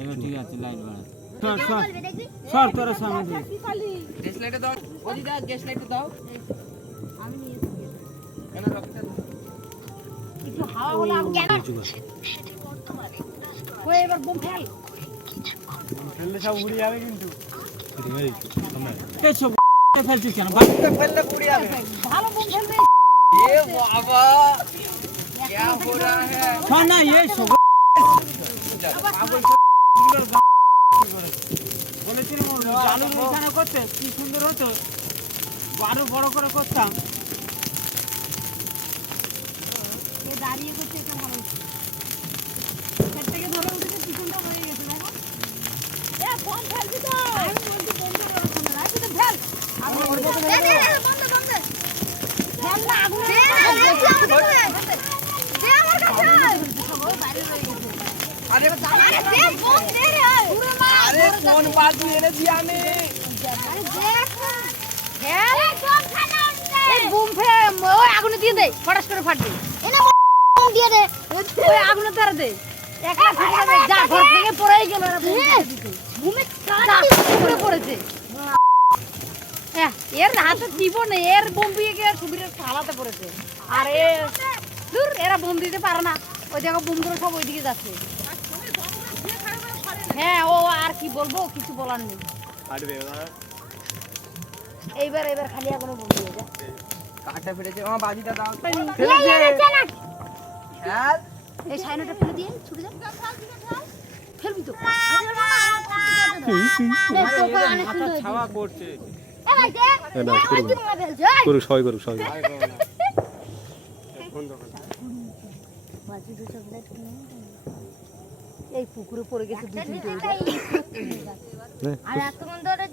এবার ঠিক আছে লাইট বাড়া সর তোর সামনে দিয়ে গ্যাস লাইটে দাও ওই দাও গ্যাস লাইটে দাও আমি নিয়েছি কেন রক্ত একটু হাওয়া হলে আগুন কেন ওই এবার বোম ফেল ফেললে সব উড়ে যাবে কিন্তু এই সব ফেলছিস কেন ফেললে উড়ে যাবে ভালো বোম ফেলবে এ বাবা क्या हो रहा है শোন না এই সব বলেছিলাম চালু এখানে করতে কি সুন্দর হতো আরো বড় করে করতাম এ দাঁড়িয়ে করতে এটা ভালো সেট থেকে ধরে উঠেছে পিছনটা হয়ে গেছে দেখো এ বোম ফেলবি তো আমি বলছি বন্ধ করো না রাখি তো ফেল আমি বন্ধ বন্ধ ফেল না আগুন দে আমার কাছে সব বাইরে রয়ে গেছে अरे আরে দে বোম দে রে পুরো মার अरे कौन बात এনে দিই আমি আরে দেখ ফেল বোম ফেলা উঠছে এই বোম ফেল ওই আগুনে দিয়ে দে ফটাস করে ফাটবে এনা বোম দিয়ে দে ওই আগুনে ধরে দে একলা ফেলে দে যা ঘর থেকে পড়েই গেল রে বোম দিতে বোমে কাটি পুরো পড়েছে এর হাতে দিব না এর বোম দিয়ে গিয়ে সুবিরের থালাতে পড়েছে আর এ দূর এরা বোম দিতে পারে না ওই দেখো বোমগুলো সব ওইদিকে যাচ্ছে হ্যাঁ ও আর কি বলবো কিছু বলার নেই এইবার খালি এখনো বোম দিয়ে যা কাটা ফেলেছে আমার বাজিটা দাও হ্যাঁ এই সাইনটা ফেলে দিয়ে ছুটে যা ফেলবি তো মাথা ছাওয়া করছে করুক সবাই করুক সবাই এই পুকুরে পড়ে গেছে 2-3 নে, আর এতক্ষণ ধরে